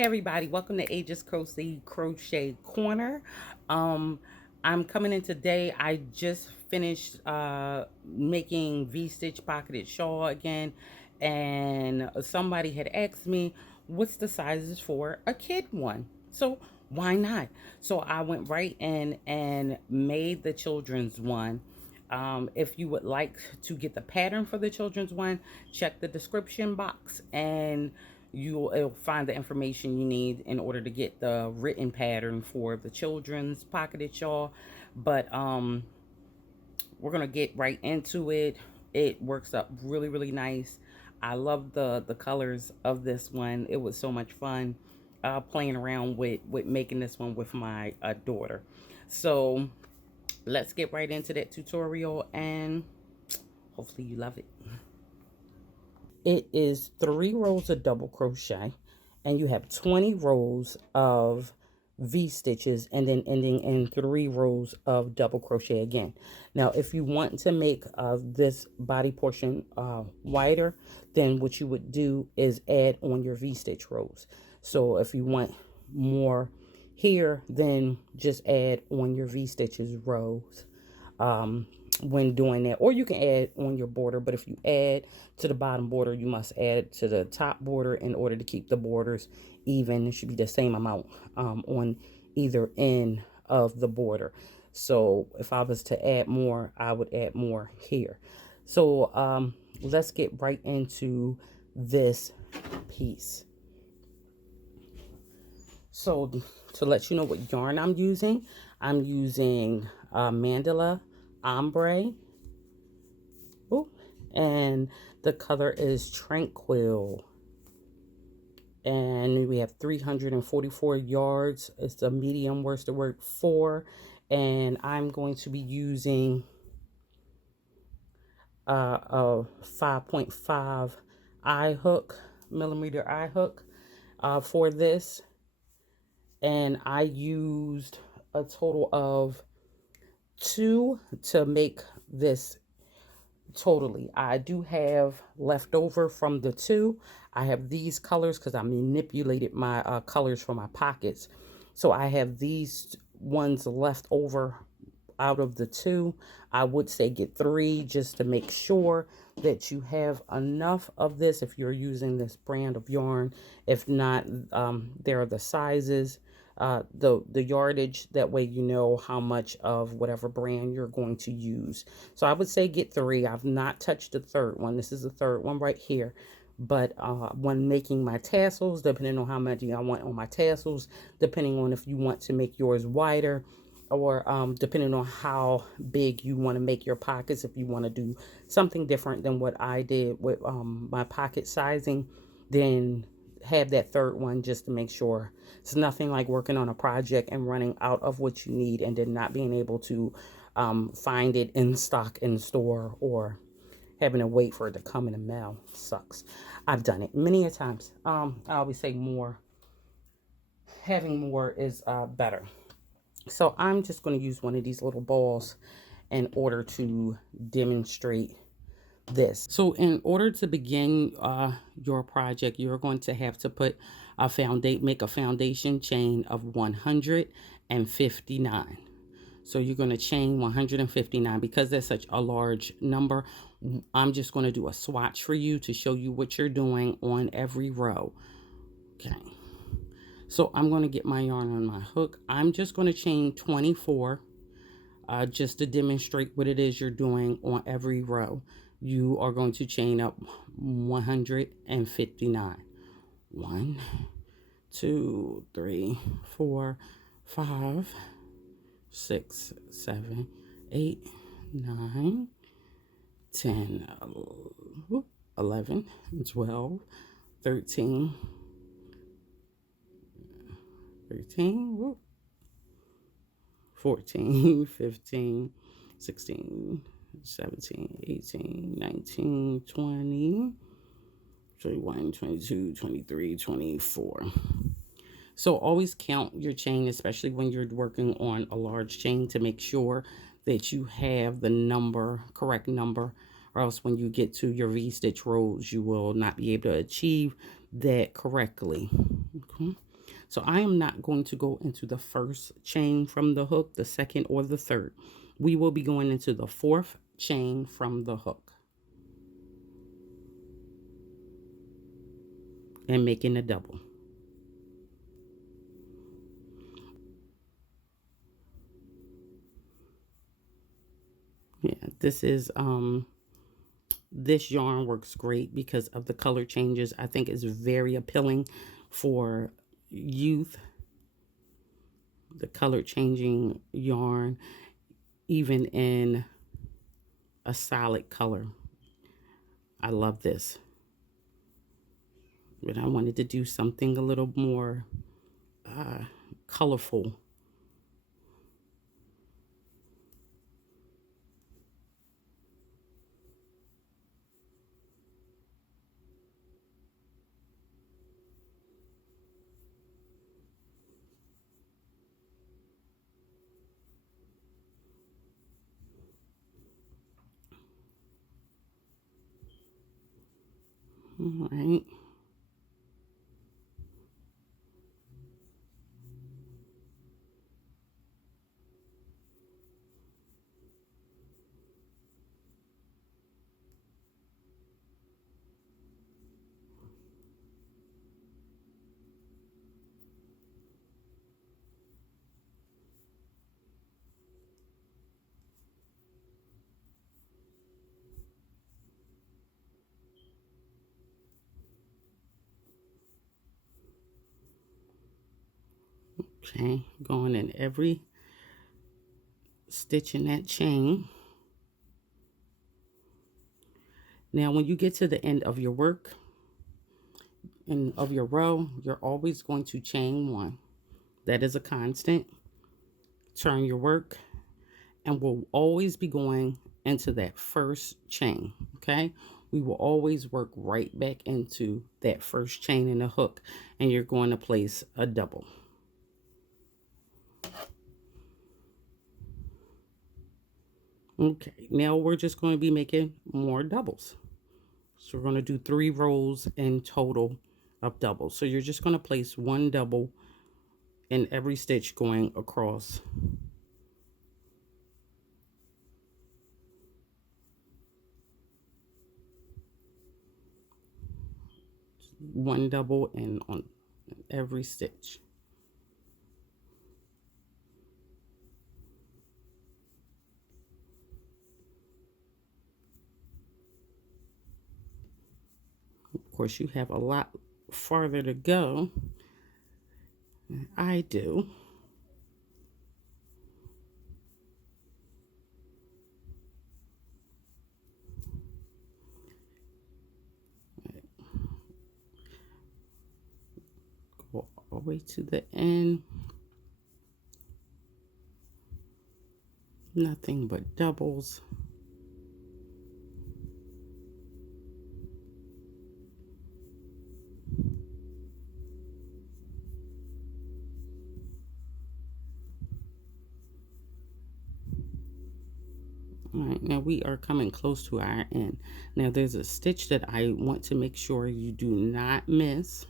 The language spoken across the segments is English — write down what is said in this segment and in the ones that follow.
Hey everybody, welcome to Ages Crochet Corner. Um, I'm coming in today. I just finished making V-stitch pocketed shawl again, and somebody had asked me what's the sizes for a kid one. So why not? So I went right in and made the children's one. If you would like to get the pattern for the children's one, check the description box and you'll find the information you need in order to get the written pattern for the children's pocketed shawl. But we're gonna get right into it. It works up really nice. I love the colors of this one. It was so much fun playing around with making this one with my daughter. So let's get right into that tutorial and hopefully you love it. It is 3 rows of double crochet and you have 20 rows of V stitches and then ending in 3 rows of double crochet again. Now if you want to make this body portion wider, then what you would do is add on your V stitch rows. So if you want more here, then just add on your V stitches rows when doing that, or you can add on your border, but if you add to the bottom border, you must add to the top border in order to keep the borders even. It should be the same amount on either end of the border. So if I was to add more, I would add more here. So let's get right into this piece. So to let you know what yarn I'm using Mandala Ombre. Ooh, and the color is Tranquil. And we have 344 yards. It's a medium worsted work 4. And I'm going to be using a 5.5 millimeter eye hook for this. And I used a total of 2 to make this totally. I do have leftover from the 2. I have these colors because I manipulated my colors for my pockets. So I have these ones left over out of the 2. I would say get 3 just to make sure that you have enough of this if you're using this brand of yarn. If not, there are the sizes, the yardage. That way you know how much of whatever brand you're going to use. So I would say get 3. I've not touched the third one. This is the third one right here. But when making my tassels, depending on how much I want on my tassels, depending on if you want to make yours wider, or depending on how big you want to make your pockets, if you want to do something different than what I did with my pocket sizing, then have that third one just to make sure. It's nothing like working on a project and running out of what you need and then not being able to find it in stock in the store, or having to wait for it to come in the mail. Sucks. I've done it many a times. I always say having more is better. So I'm just going to use one of these little balls in order to demonstrate this. So in order to begin your project, you're going to have to make a foundation chain of 159. So you're going to chain 159. Because that's such a large number, I'm just going to do a swatch for you to show you what you're doing on every row. Okay. So I'm going to get my yarn on my hook. I'm just going to chain 24 just to demonstrate what it is you're doing on every row. You are going to chain up 159. 1, 2, 3, 4, 5, 6, 7, 8, 9, 10, 11, 12, 13, 14, 15, 16, 17, 18, 19, 20, 21, 22, 23, 24. So always count your chain, especially when you're working on a large chain, to make sure that you have the correct number, or else when you get to your V-stitch rows, you will not be able to achieve that correctly. Okay. So I am not going to go into the first chain from the hook, the second or the third. We will be going into the fourth chain from the hook and making a double. Yeah, this yarn works great because of the color changes. I think it's very appealing for youth. The color changing yarn, even in a solid color. I love this. But I wanted to do something a little more colorful. All right. Okay, going in every stitch in that chain. Now, when you get to the end of your work and of your row, you're always going to chain one. That is a constant. Turn your work, and we'll always be going into that first chain. Okay, we will always work right back into that first chain in the hook, and you're going to place a double. Okay, now we're just going to be making more doubles. So we're going to do 3 rows in total of doubles. So you're just going to place one double in every stitch going across. One double in on every stitch. Of course, you have a lot farther to go than I do. Go all the way to the end. Nothing but doubles. All right, now we are coming close to our end. Now there's a stitch that I want to make sure you do not miss,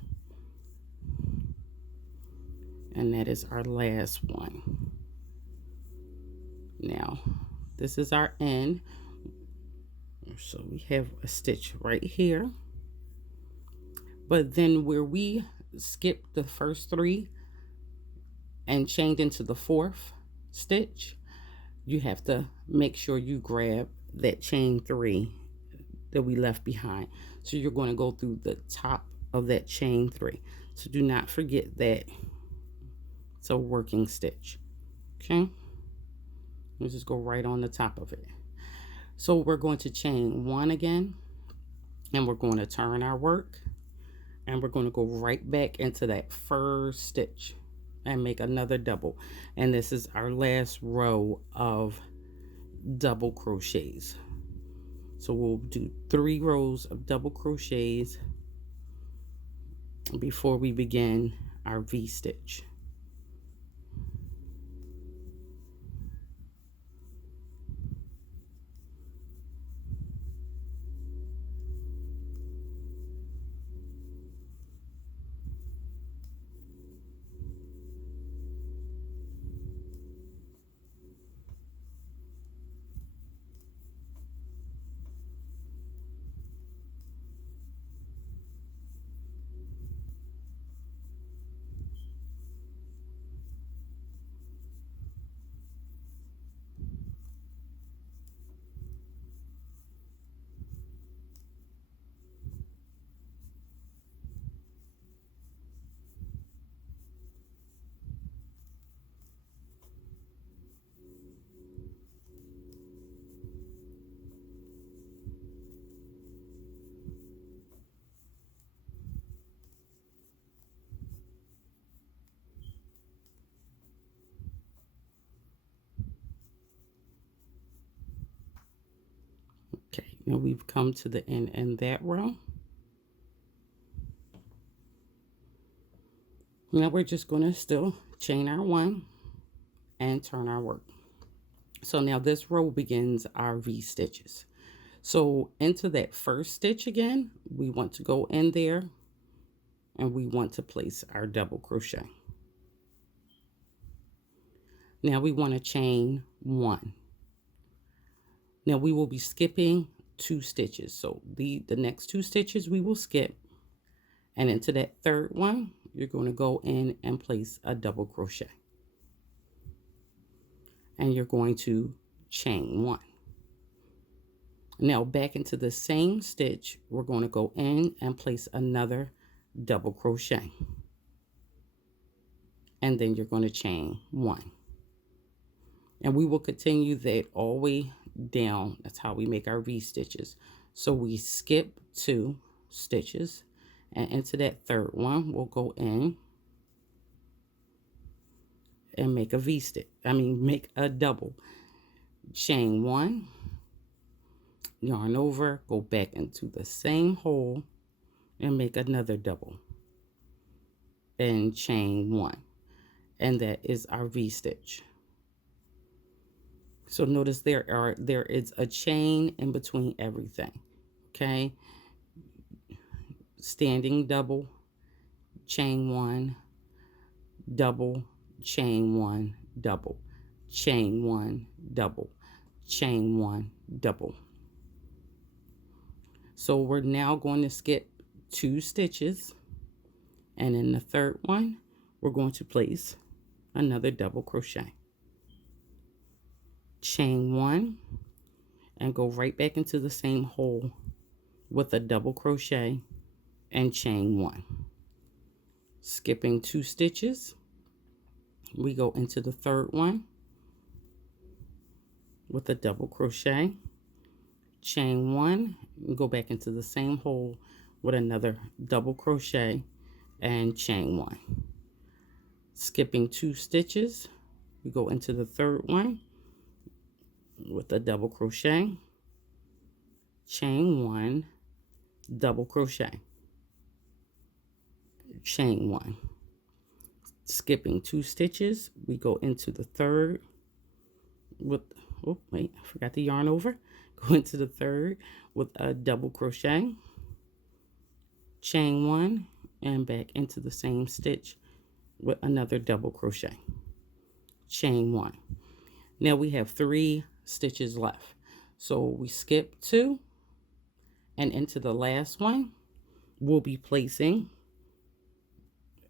and that is our last one. Now this is our end, so we have a stitch right here, but then where we skipped the first 3 and chained into the 4th stitch, you have to make sure you grab that chain 3 that we left behind. So you're going to go through the top of that chain 3. So do not forget that it's a working stitch. Okay, we'll just go right on the top of it. So we're going to chain 1 again, and we're going to turn our work, and we're going to go right back into that first stitch and make another double. And this is our last row of double crochets. So we'll do 3 rows of double crochets before we begin our V-stitch. Okay, now we've come to the end in that row. Now we're just going to still chain our 1 and turn our work. So now this row begins our V stitches. So into that first stitch again, we want to go in there and we want to place our double crochet. Now we want to chain 1. Now we will be skipping 2 stitches. So the next 2 stitches we will skip, and into that third one, you're going to go in and place a double crochet. And you're going to chain 1. Now back into the same stitch, we're going to go in and place another double crochet. And then you're going to chain 1. And we will continue that all the way down. That's how we make our V stitches. So we skip 2 stitches, and into that third one, we'll go in and make a V stitch. Make a double. Chain 1, yarn over, go back into the same hole and make another double. And chain 1. And that is our V stitch. So notice there is a chain in between everything. Okay? Standing double, chain 1, double, chain 1, double, chain 1, double, chain 1, double. So we're now going to skip 2 stitches, and in the third one we're going to place another double crochet. Chain 1 and go right back into the same hole with a double crochet and chain 1. Skipping 2 stitches, we go into the third one with a double crochet, chain 1, and go back into the same hole with another double crochet and chain 1. Skipping 2 stitches, we go into the third one with a double crochet, chain 1, double crochet, chain 1. Skipping 2 stitches, we go into the third with, oh wait, I forgot the yarn over. Go into the third with a double crochet, chain 1, and back into the same stitch with another double crochet, chain 1. Now we have 3 stitches left. So we skip 2, and into the last one, we'll be placing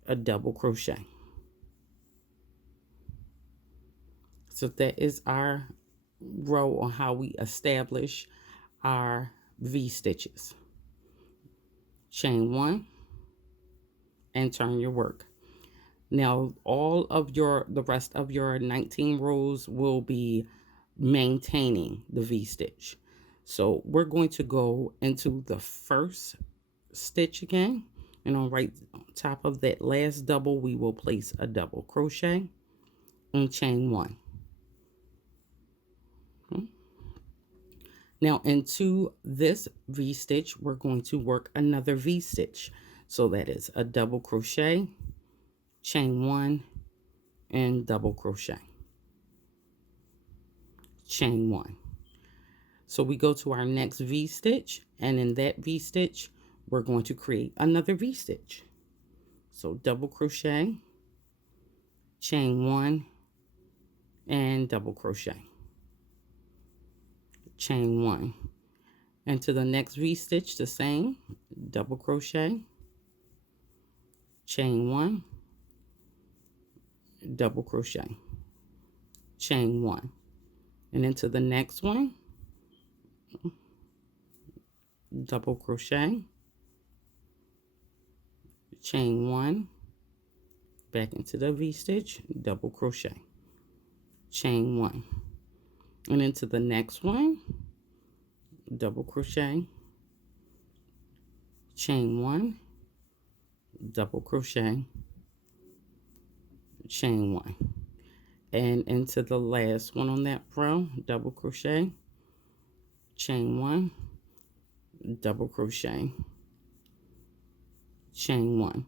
a double crochet. So that is our row on how we establish our V stitches. Chain 1 and turn your work. Now all of the rest of your 19 rows will be maintaining the V stitch. So we're going to go into the first stitch again, and on right top of that last double we will place a double crochet and chain 1. Now into this V stitch we're going to work another V stitch. So that is a double crochet, chain 1, and double crochet, chain 1. So we go to our next V stitch, and in that V stitch we're going to create another V stitch. So double crochet, chain 1, and double crochet, chain 1. And to the next V stitch the same, double crochet, chain 1, double crochet, chain 1. And into the next one, double crochet, chain 1, back into the V stitch, double crochet, chain 1. And into the next one, double crochet, chain 1, double crochet, chain 1. And into the last one on that row, double crochet, chain 1, double crochet, chain 1.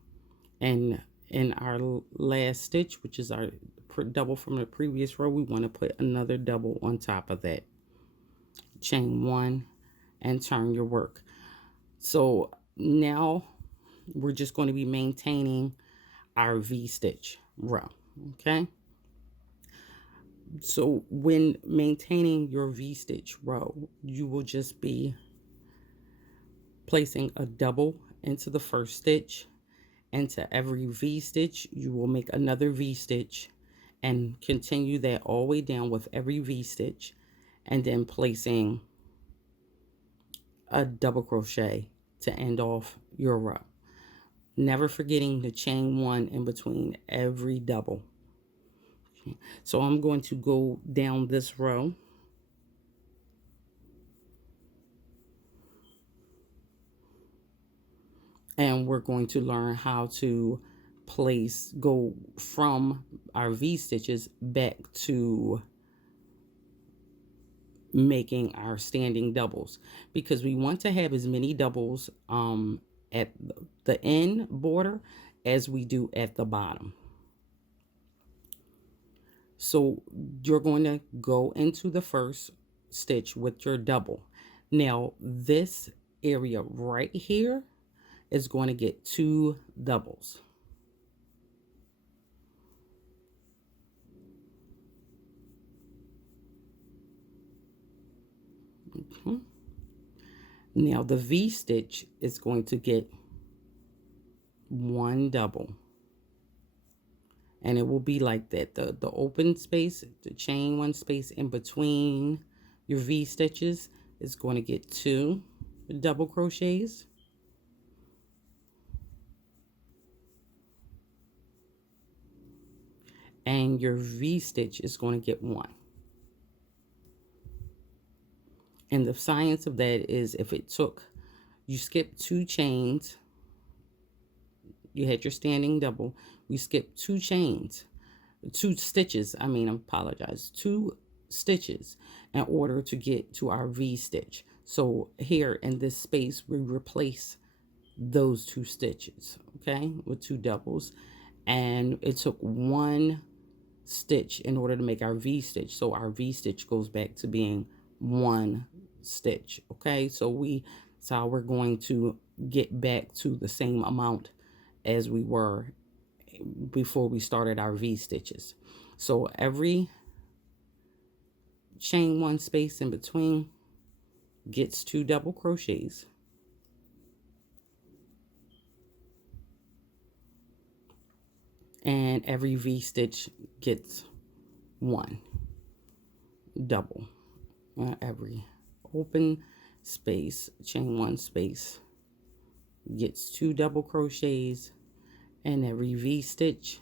And in our last stitch, which is our double from the previous row, we want to put another double on top of that. Chain 1 and turn your work. So now we're just going to be maintaining our V-stitch row, okay? So when maintaining your V-stitch row, you will just be placing a double into the first stitch. Into every V-stitch, you will make another V-stitch and continue that all the way down with every V-stitch, and then placing a double crochet to end off your row. Never forgetting to chain 1 in between every double. Okay. So I'm going to go down this row. And we're going to learn how to go from our V-stitches back to making our standing doubles, because we want to have as many doubles at the end border as we do at the bottom. So you're going to go into the first stitch with your double. Now this area right here is going to get 2 doubles. Okay. Now the V-stitch is going to get 1 double. And it will be like that. The open space, the chain 1 space in between your V-stitches is going to get 2 double crochets. And your V-stitch is going to get 1. And the science of that is, if you skip 2 chains, you had your standing double, we skip 2 chains, 2 stitches, I apologize, 2 stitches in order to get to our V-stitch. So here in this space, we replace those 2 stitches, okay, with 2 doubles. And it took 1 stitch in order to make our V-stitch. So our V-stitch goes back to being 1 stitch, okay? So that's how we're going to get back to the same amount as we were before we started our V-stitches. So every chain 1 space in between gets 2 double crochets. And every V-stitch gets 1 double. Every open space, chain 1 space, gets 2 double crochets, and every V-stitch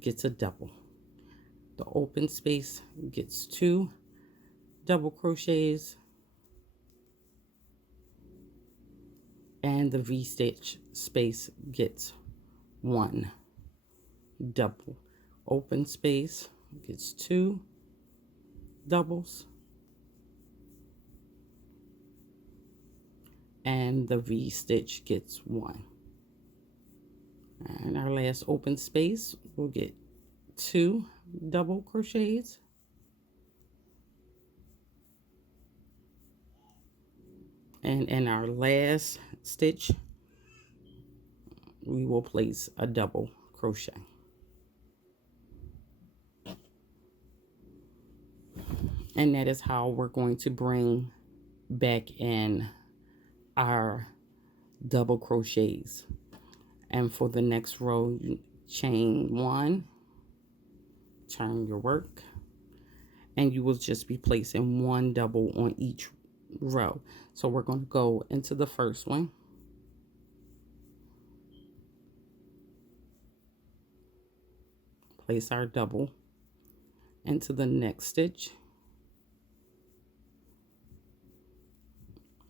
gets a double. The open space gets 2 double crochets, and the V-stitch space gets 1 double. Open space gets 2 doubles, and the V-stitch gets 1. And our last open space will get 2 double crochets, and in our last stitch we will place a double crochet. And that is how we're going to bring back in our double crochets. And for the next row, chain 1, turn your work, and you will just be placing 1 double on each row. So we're going to go into the first one, place our double into the next stitch,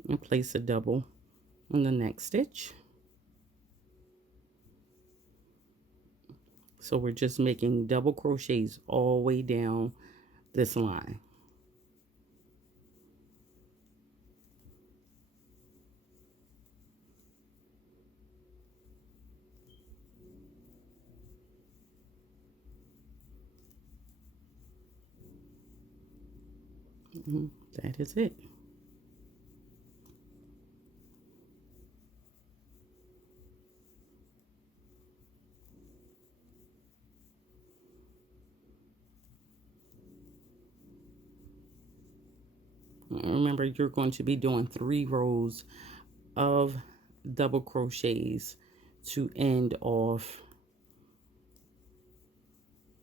and place a double on the next stitch. So we're just making double crochets all the way down this line. That is it. Remember, you're going to be doing 3 rows of double crochets to end off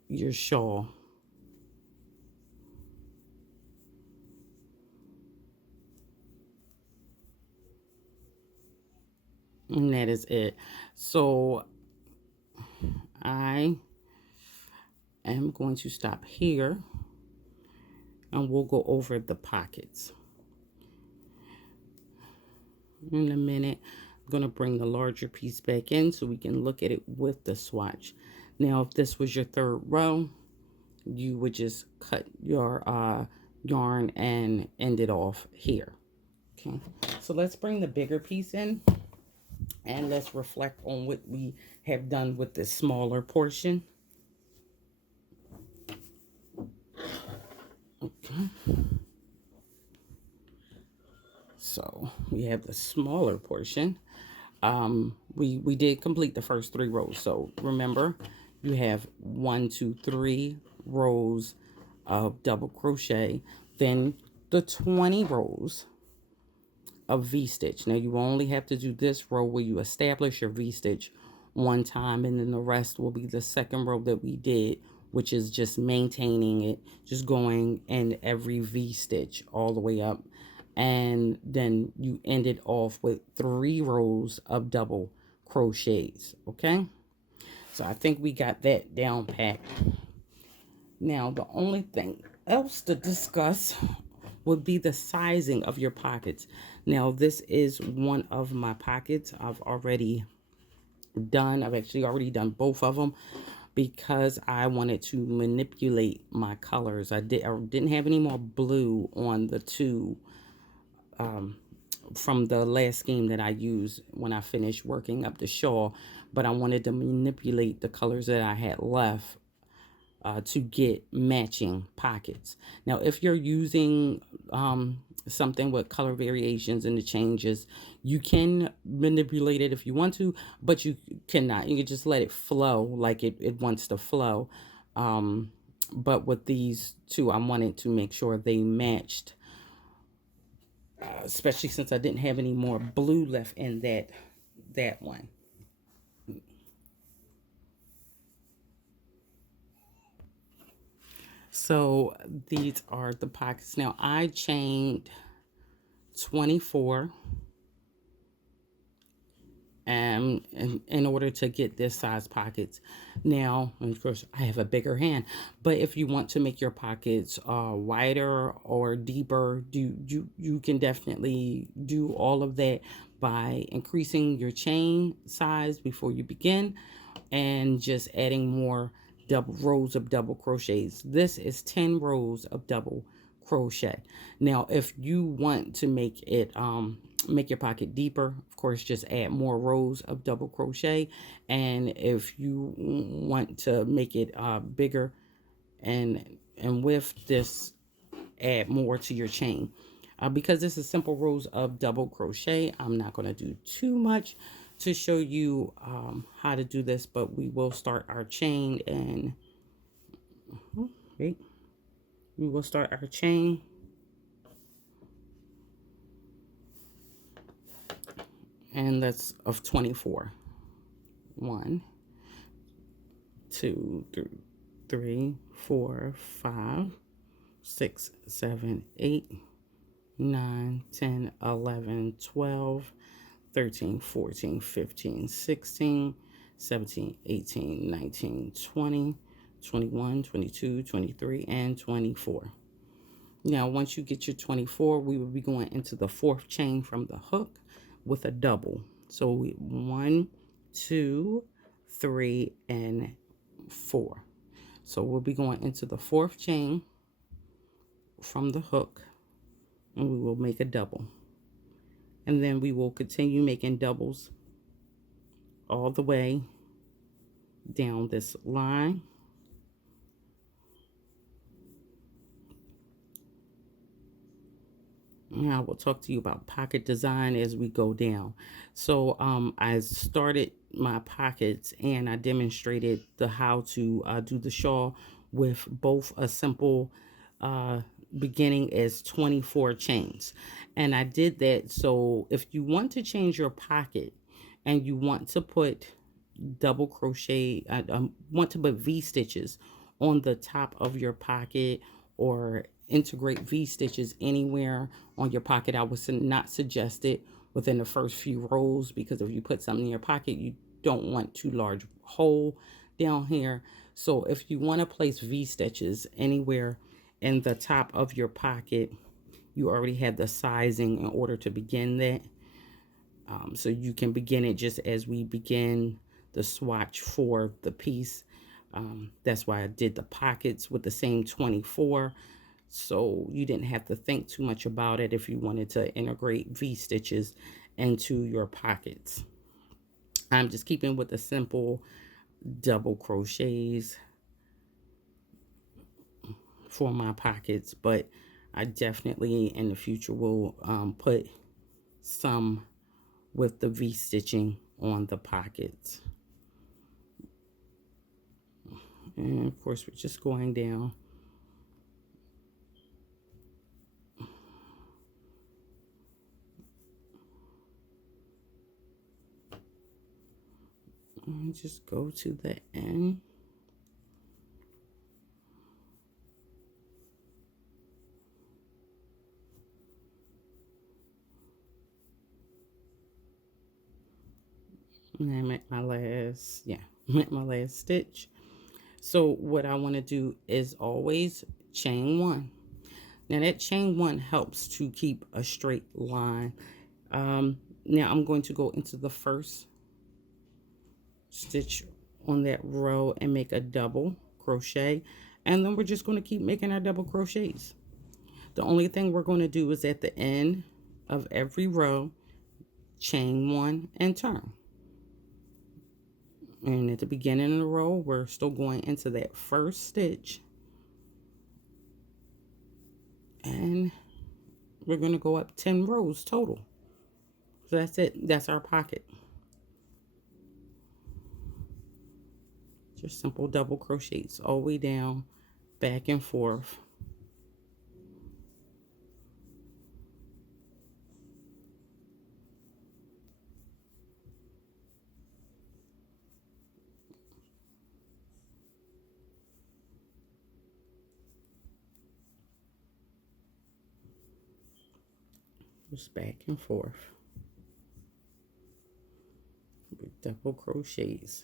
your shawl. And that is it. So I am going to stop here and we'll go over the pockets. In a minute, I'm going to bring the larger piece back in so we can look at it with the swatch. Now, if this was your 3rd row, you would just cut your yarn and end it off here. Okay, so let's bring the bigger piece in and let's reflect on what we have done with the smaller portion. Okay, so we have the smaller portion. We did complete the first 3 rows. So remember, you have 1, 2, 3 rows of double crochet, then the 20 rows of V-stitch. Now you only have to do this row where you establish your V-stitch one time, and then the rest will be the second row that we did, which is just maintaining it, just going in every V-stitch all the way up. And then you end it off with 3 rows of double crochets. Okay, so I think we got that down pat. Now the only thing else to discuss would be the sizing of your pockets. Now this is one of my pockets I've already done. I've actually already done both of them because I wanted to manipulate my colors. I didn't have any more blue on the 2 from the last scheme that I used when I finished working up the shawl, but I wanted to manipulate the colors that I had left to get matching pockets. Now, if you're using something with color variations and the changes, you can manipulate it if you want to, but you cannot. You can just let it flow like it wants to flow. But with these 2, I wanted to make sure they matched, especially since I didn't have any more blue left in that one. So these are the pockets. Now I chained 24 in order to get this size pockets. Now, of course, I have a bigger hand, but if you want to make your pockets wider or deeper, you can definitely do all of that by increasing your chain size before you begin and just adding more double rows of double crochets. This is 10 rows of double crochet. Now, if you want to make it make your pocket deeper, of course, just add more rows of double crochet. And if you want to make it bigger and with this, add more to your chain. Because this is simple rows of double crochet, I'm not going to do too much to show you how to do this, but we will start our chain and wait, we will start our chain. And that's of 24. 1, 2, 3, 4, 5, 6, 7, 8, 9, 10, 11, 12, 13, 14, 15, 16, 17, 18, 19, 20, 21, 22, 23, and 24. Now, once you get your 24, we will be going into the 4th chain from the hook with a double. So 1, 2, 3, and 4. So we'll be going into the 4th chain from the hook and we will make a double. And then we will continue making doubles all the way down this line. I will talk to you about pocket design as we go down. So I started my pockets and I demonstrated the how to do the shawl with both a simple uh, beginning as 24 chains. And I did that so if you want to change your pocket and you want to put double crochet, I want to put V stitches on the top of your pocket or integrate V stitches anywhere on your pocket. I would not suggest it within the first few rows because if you put something in your pocket, you don't want too large hole down here. So if you want to place V stitches anywhere in the top of your pocket, you already have the sizing in order to begin that. So you can begin it just as we begin the swatch for the piece. That's why I did the pockets with the same 24. So you didn't have to think too much about it if you wanted to integrate V stitches into your pockets. I'm just keeping with the simple double crochets for my pockets, but I definitely in the future will put some with the V stitching on the pockets. And of course, we're just going down. And just go to the end. And I'm at my last, I'm at my last stitch. So what I want to do is always chain one. Now that chain one helps to keep a straight line. Now I'm going to go into the first stitch on that row and make a double crochet, and then we're just going to keep making our double crochets. The only thing we're going to do is at the end of every row, chain one and turn. And at the beginning of the row, we're still going into that first stitch, and we're going to go up 10 rows total. So that's it. That's our pocket. Just simple double crochets all the way down, back and forth. Just back and forth with double crochets.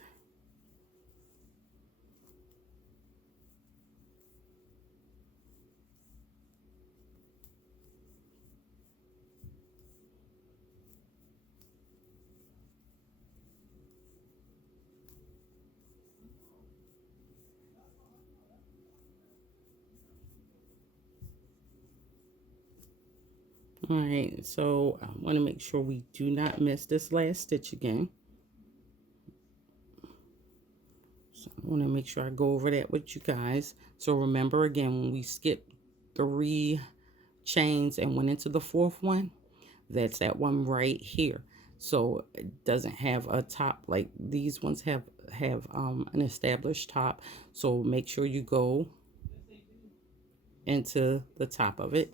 All right, so I want to make sure we do not miss this last stitch again. So I want to make sure I go over that with you guys. So remember again, when we skipped 3 chains and went into the 4th one, that's that one right here. So it doesn't have a top like these ones have an established top. So make sure you go into the top of it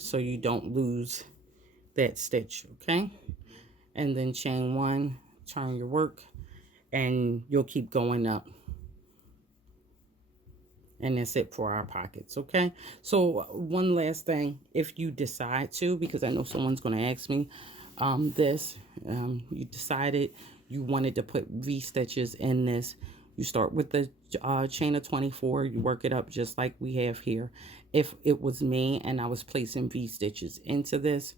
so you don't lose that stitch, okay? And then chain one, turn your work, and you'll keep going up. And that's it for our pockets, okay? So one last thing, if you decide to, because I know someone's going to ask me you decided you wanted to put V stitches in this, you start with the chain of 24, you work it up just like we have here. If it was me and I was placing V stitches into this,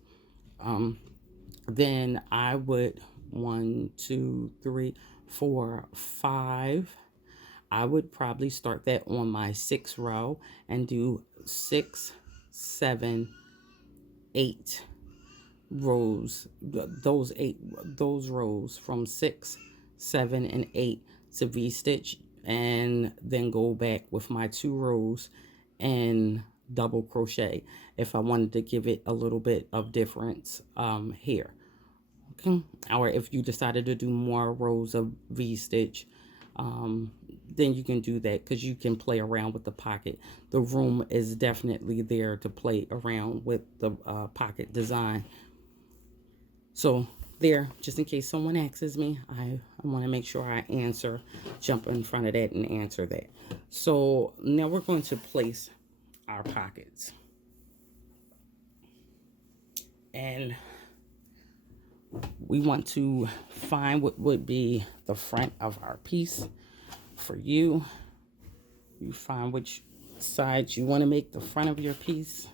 then I would 1, 2, 3, 4, 5. I would probably start that on my 6th row and do 6, 7, 8 rows. Those rows from 6, 7, and 8 to V stitch, and then go back with my 2 rows in double crochet if I wanted to give it a little bit of difference here. Okay, or if you decided to do more rows of V-stitch, then you can do that, because you can play around with the pocket. The room is definitely there to play around with the pocket design. So there, just in case someone asks me, I want to make sure I jump in front of that and answer that. So now we're going to place our pockets. And we want to find what would be the front of our piece. For you, you find which side you want to make the front of your piece.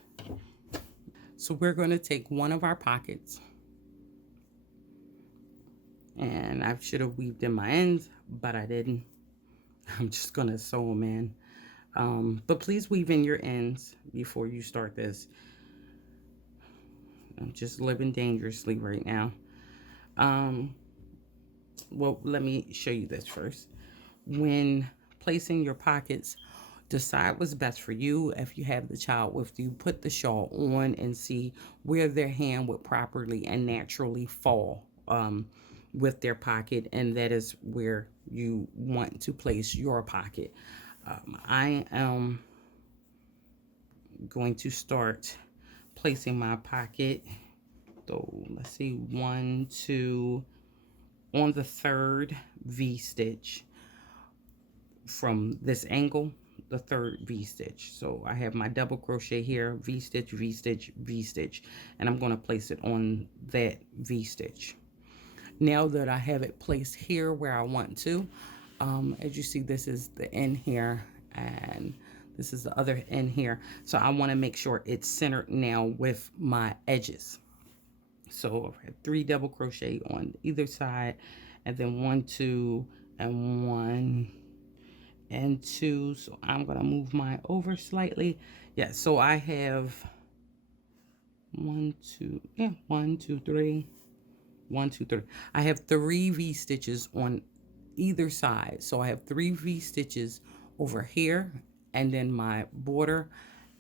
So we're going to take one of our pockets, and I should have weaved in my ends, but I didn't. I'm just going to sew them in. But please weave in your ends before you start this. I'm just living dangerously right now. Well, let me show you this first. When placing your pockets, decide what's best for you. If you have the child with you, put the shawl on and see where their hand would properly and naturally fall with their pocket, and that is where you want to place your pocket. I am going to start placing my pocket. So let's see, 1, 2, on the third V-stitch from this angle, the third V-stitch. So I have my double crochet here, V-stitch, V-stitch, V-stitch, and I'm going to place it on that V-stitch. Now that I have it placed here where I want to, as you see, this is the end here, and this is the other end here. So I want to make sure it's centered now with my edges. So I have 3 double crochet on either side, and then 1, 2, and 1 and 2. So I'm gonna move mine over slightly. Yeah, so I have 1, 2, yeah, 1, 2, 3, 1, 2, 3. I have 3 V stitches on either side. So I have 3 V stitches over here, and then my border,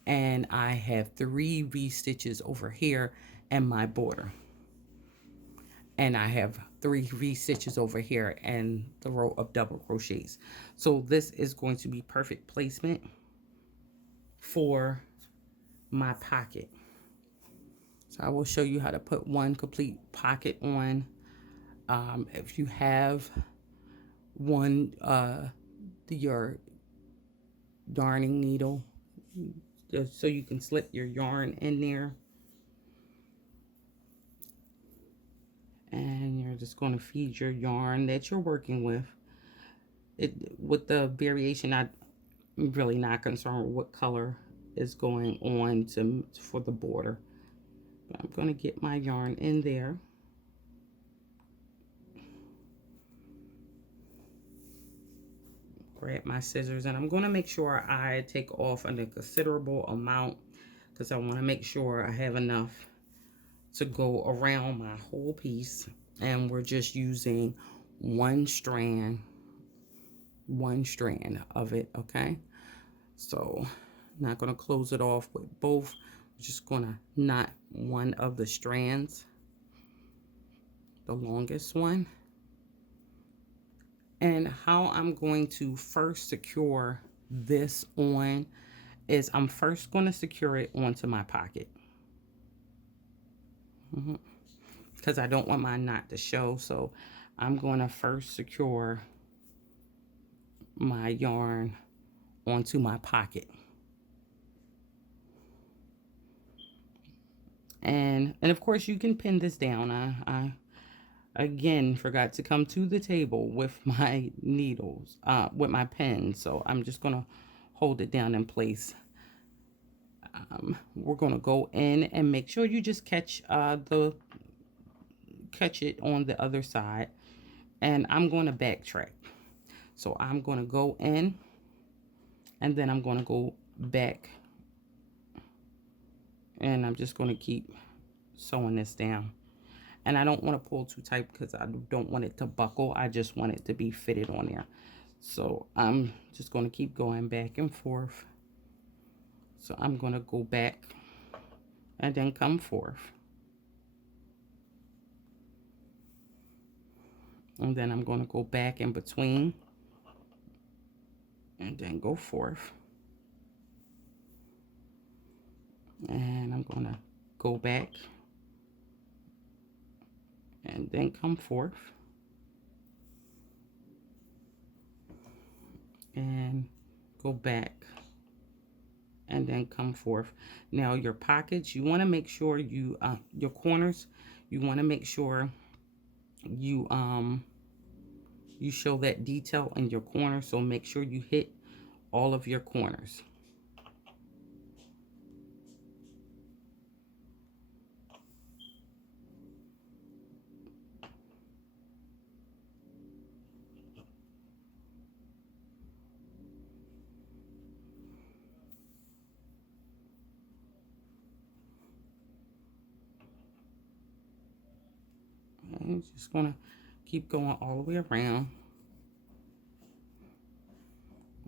and I have 3 V stitches over here and my border. And I have 3 V stitches over here and the row of double crochets. So this is going to be perfect placement for my pocket. So I will show you how to put one complete pocket on. If you have one, your darning needle, just so you can slip your yarn in there. And you're just going to feed your yarn that you're working with. With the variation, I'm really not concerned with what color is going on for the border. But I'm going to get my yarn in there. Grab my scissors, and I'm going to make sure I take off a considerable amount, because I want to make sure I have enough to go around my whole piece. And we're just using one strand of it, okay? So I'm not going to close it off with both. I'm just going to knot one of the strands, the longest one. And how I'm going to first secure this on is I'm first going to secure it onto my pocket. Because I don't want my knot to show. So I'm going to first secure my yarn onto my pocket. And of course you can pin this down. I again forgot to come to the table with my needles, with my pen. So I'm just going to hold it down in place. We're going to go in and make sure you just catch it on the other side. And I'm going to backtrack. So I'm going to go in, and then I'm going to go back, and I'm just going to keep sewing this down. And I don't want to pull too tight because I don't want it to buckle. I just want it to be fitted on there. So I'm just going to keep going back and forth So I'm going to go back and then come forth. And then I'm going to go back in between and then go forth. And I'm going to go back and then come forth. And go back and then come forth. Now your pockets, you want to make sure you your corners, you want to make sure you you show that detail in your corner, so make sure you hit all of your corners. And just gonna keep going all the way around.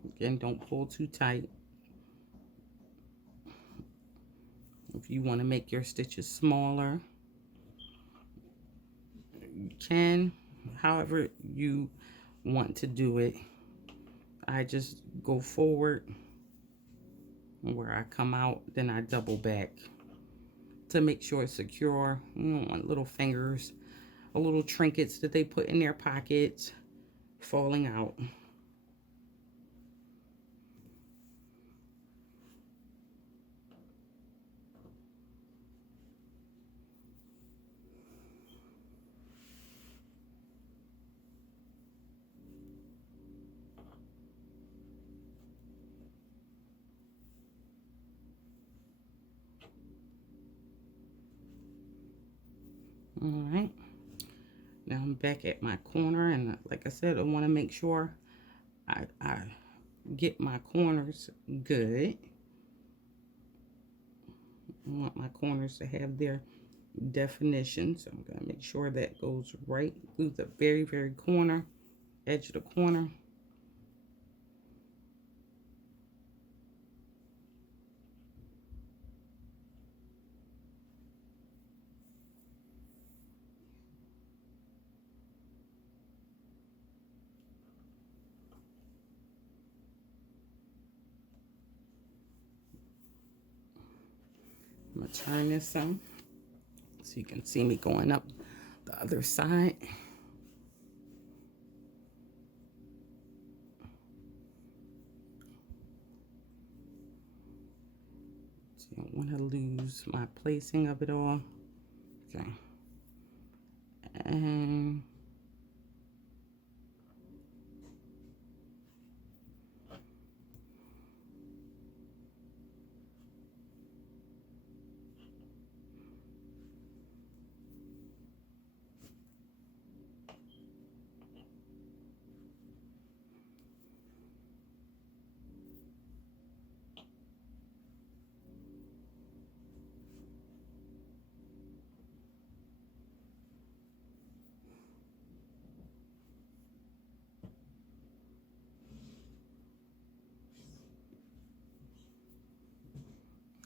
Again, don't pull too tight. If you want to make your stitches smaller, you can, however you want to do it. I just go forward where I come out, then I double back to make sure it's secure. You don't want little fingers or little trinkets that they put in their pockets falling out. All right, now I'm back at my corner, and like I said, I want to make sure I get my corners good. I want my corners to have their definition, so I'm going to make sure that goes right through the very, very corner, edge of the corner. I'm going to turn this on so you can see me going up the other side. So you don't want to lose my placing of it all. Okay. And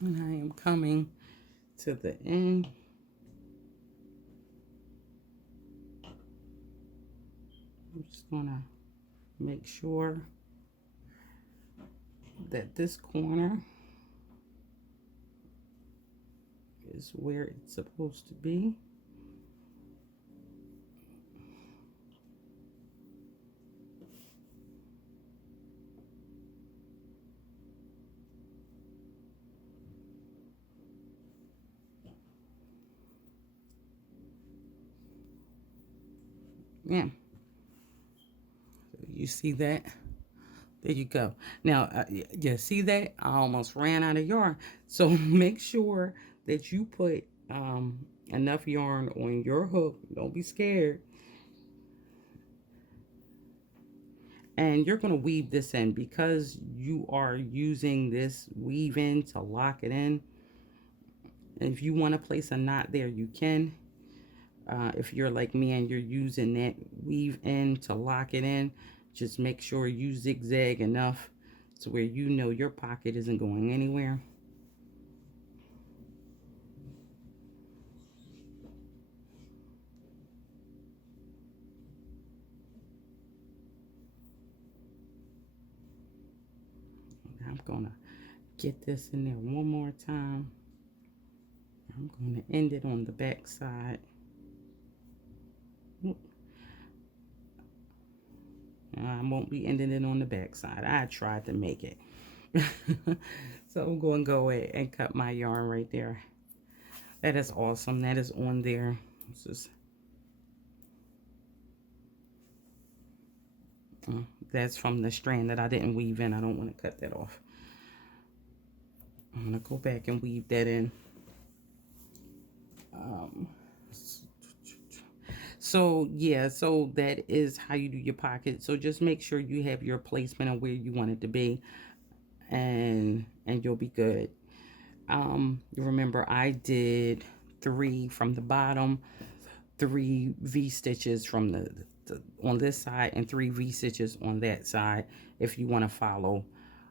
I am coming to the end. I'm just gonna make sure that this corner is where it's supposed to be. Yeah. You see that? There you go. Now, yeah, see that? I almost ran out of yarn. So make sure that you put enough yarn on your hook. Don't be scared. And you're going to weave this in because you are using this weave in to lock it in. And if you want to place a knot there, you can. If you're like me and you're using that weave in to lock it in, just make sure you zigzag enough to where you know your pocket isn't going anywhere. gonna get this in there one more time. I'm gonna end it on the back side. I won't be ending it on the back side. I tried to make it. So I'm going to go ahead and cut my yarn right there. That is awesome. That is on there. This is, that's from the strand that I didn't weave in. I don't want to cut that off. I'm going to go back and weave that in. So yeah, so that is how you do your pocket. So just make sure you have your placement of where you want it to be, and you'll be good. Remember I did 3 from the bottom, 3 V stitches from the on this side, and 3 V stitches on that side, if you want to follow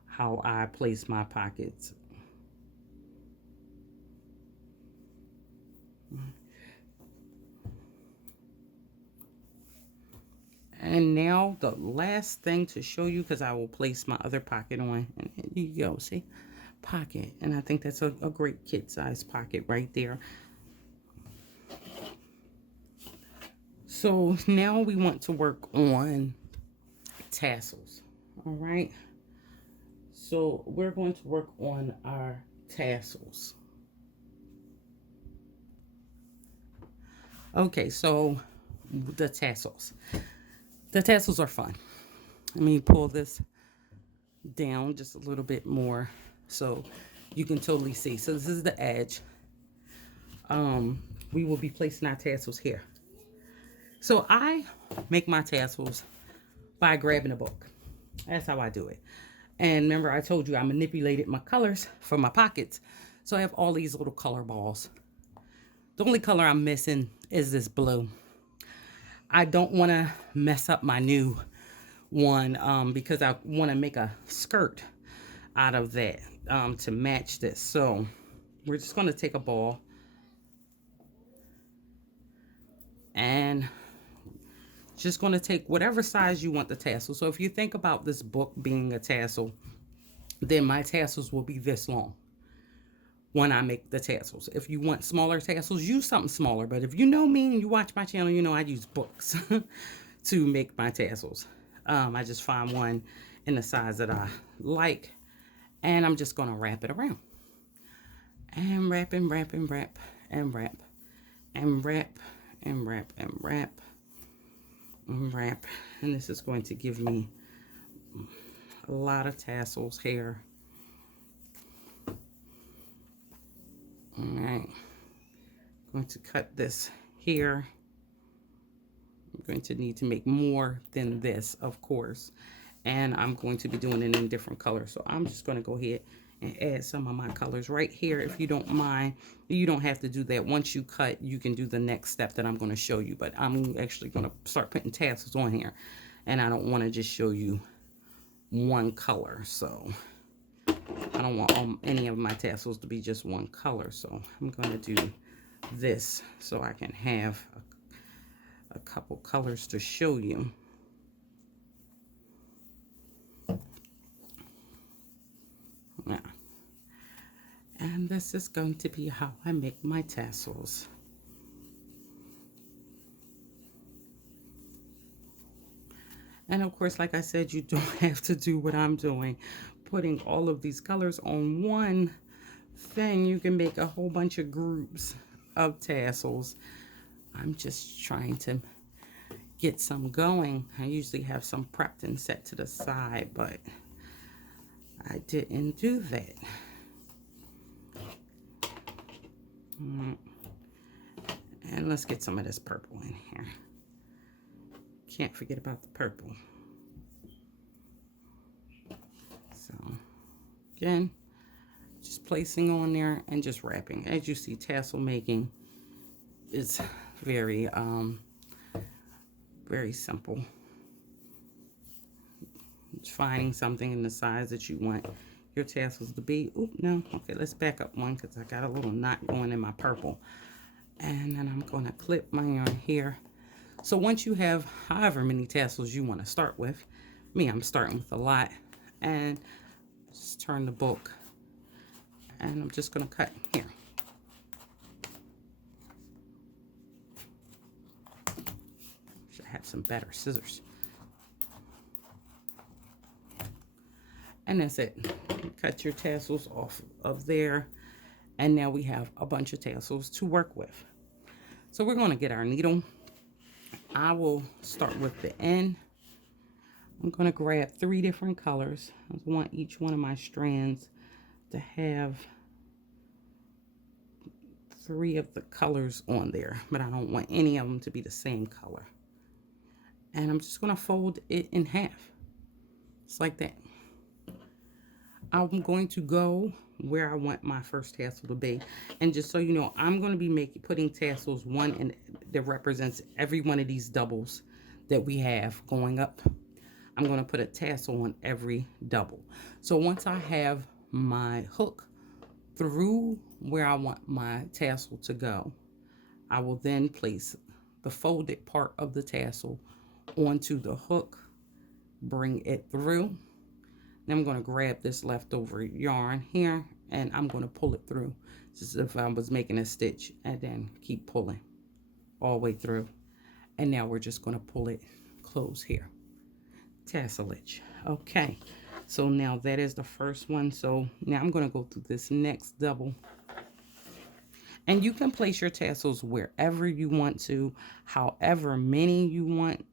how I place my pockets. And now the last thing to show you, because I will place my other pocket on, and you go, see, pocket. And I think that's a great kid size pocket right there. So now we want to work on tassels. All right, so we're going to work on our tassels. Okay, so the tassels. The tassels are fun. Let me pull this down just a little bit more so you can totally see. So this is the edge. We will be placing our tassels here. So I make my tassels by grabbing a book. That's how I do it. And remember, I told you I manipulated my colors for my pockets. So I have all these little color balls. The only color I'm missing is this blue. I don't want to mess up my new one because I want to make a skirt out of that to match this. So we're just going to take a ball and just going to take whatever size you want the tassel. So if you think about this book being a tassel, then my tassels will be this long when I make the tassels. If you want smaller tassels, use something smaller. But if you know me and you watch my channel, you know I use books to make my tassels. I just find one in the size that I like, and I'm just going to wrap it around. And wrap and wrap and wrap and wrap and wrap and wrap and wrap and wrap. And this is going to give me a lot of tassels here. All right, I'm going to cut this here. I'm going to need to make more than this, of course, and I'm going to be doing it in different colors. So I'm just going to go ahead and add some of my colors right here. If you don't mind, you don't have to do that. Once you cut, you can do the next step that I'm going to show you, but I'm actually going to start putting tassels on here, and I don't want to just show you one color. So I don't want any of my tassels to be just one color. So I'm going to do this so I can have a couple colors to show you. Now, and this is going to be how I make my tassels. And of course, like I said, you don't have to do what I'm doing, putting all of these colors on one thing. You can make a whole bunch of groups of tassels. I'm just trying to get some going. I usually have some prepped and set to the side, but I didn't do that. And let's get some of this purple in here. Can't forget about the purple. So again, just placing on there and just wrapping. As you see, tassel making is very very simple. Just finding something in the size that you want your tassels to be. Oop, no. Okay, let's back up one because I got a little knot going in my purple. And then I'm going to clip my yarn here. So once you have however many tassels you want to start with, I'm starting with a lot. And Just turn the book. And I'm just going to cut here. Should have some better scissors. And that's it. Cut your tassels off of there. And now we have a bunch of tassels to work with. So we're going to get our needle. I will start with the end. I'm going to grab 3 different colors. I want each one of my strands to have 3 of the colors on there, but I don't want any of them to be the same color. And I'm just going to fold it in half. Just like that. I'm going to go where I want my first tassel to be. And just so you know, I'm going to be putting tassels that represents every one of these doubles that we have going up. I'm going to put a tassel on every double. So once I have my hook through where I want my tassel to go, I will then place the folded part of the tassel onto the hook, bring it through. Then I'm going to grab this leftover yarn here and I'm going to pull it through just as if I was making a stitch, and then keep pulling all the way through. And now we're just going to pull it close here. Tasselage. Okay, so now that is the first one. So now I'm going to go through this next double. And you can place your tassels wherever you want to, however many you want.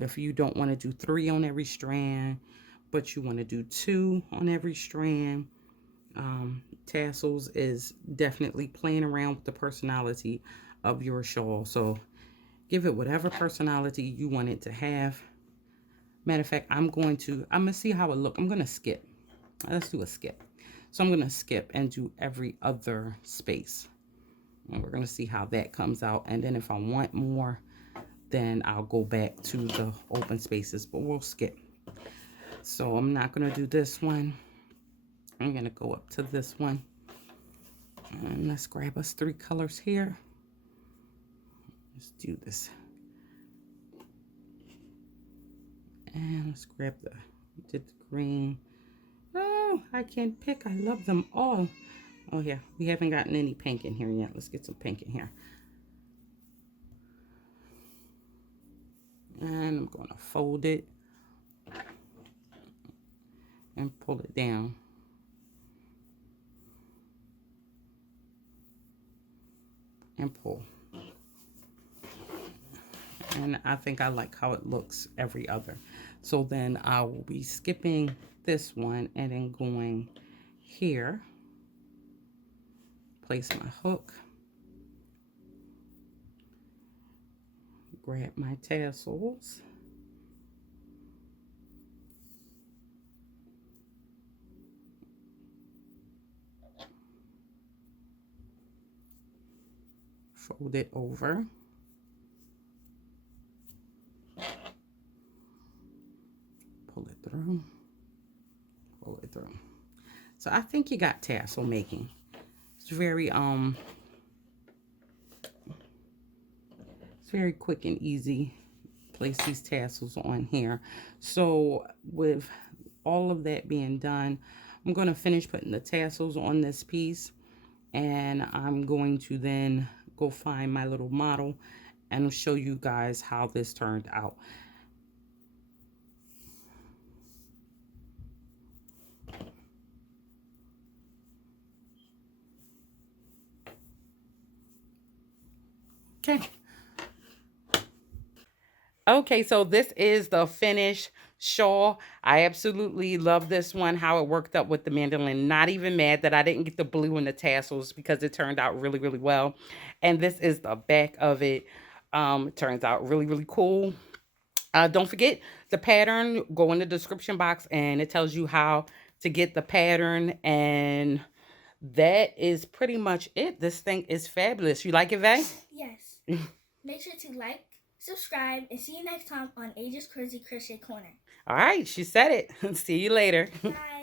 If you don't want to do 3 on every strand, but you want to do 2 on every strand, tassels is definitely playing around with the personality of your shawl. So give it whatever personality you want it to have. Matter of fact, I'm going to see how it looks. I'm going to skip. Let's do a skip. So I'm going to skip and do every other space. And we're going to see how that comes out. And then if I want more, then I'll go back to the open spaces, but we'll skip. So I'm not going to do this one. I'm going to go up to this one. And let's grab us 3 colors here. Let's do this. And let's grab the green. Oh, I can't pick. I love them all. Oh yeah, we haven't gotten any pink in here yet. Let's get some pink in here. And I'm going to fold it and pull it down. And pull. And I think I like how it looks every other. So then I will be skipping this one and then going here. Place my hook. Grab my tassels. Fold it over. Pull it through. Pull it through. So I think you got tassel making. It's very quick and easy. Place these tassels on here. So with all of that being done, I'm going to finish putting the tassels on this piece, and I'm going to then go find my little model and show you guys how this turned out. Okay. Okay, so this is the finished shawl. I absolutely love this one, how it worked up with the mandolin. Not even mad that I didn't get the blue and the tassels because it turned out really, really well. And this is the back of it. It turns out really, really cool. Don't forget the pattern. Go in the description box and it tells you how to get the pattern. And that is pretty much it. This thing is fabulous. You like it, Vay? Yes. Make sure to like, subscribe, and see you next time on Age's Crazy Crochet Corner. All right, she said it. See you later. Bye.